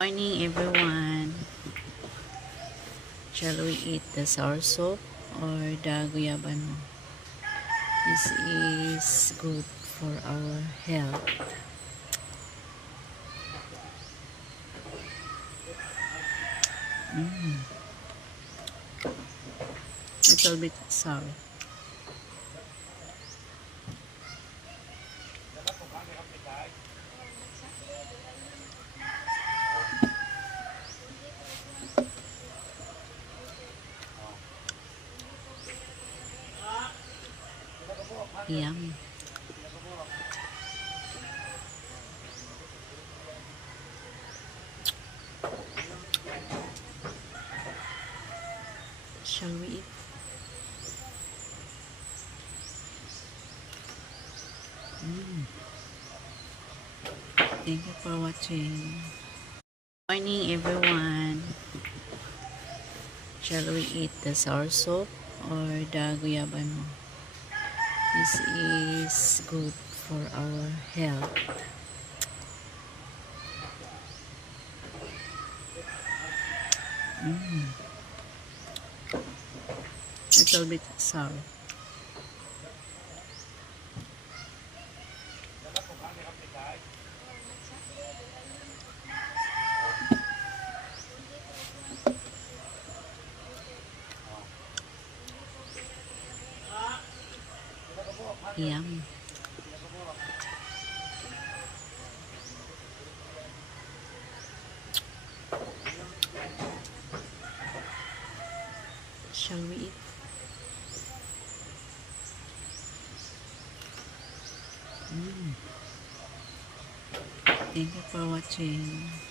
Morning everyone. Shall we eat the soursop or the guyabano? This is good for our health. Little bit sour. Yum. Shall we eat? Thank you for watching. Morning everyone. Shall we eat the soursop or the guyabano? This is good for our health. Little bit sour. Yum. Shall we eat? Thank you for watching.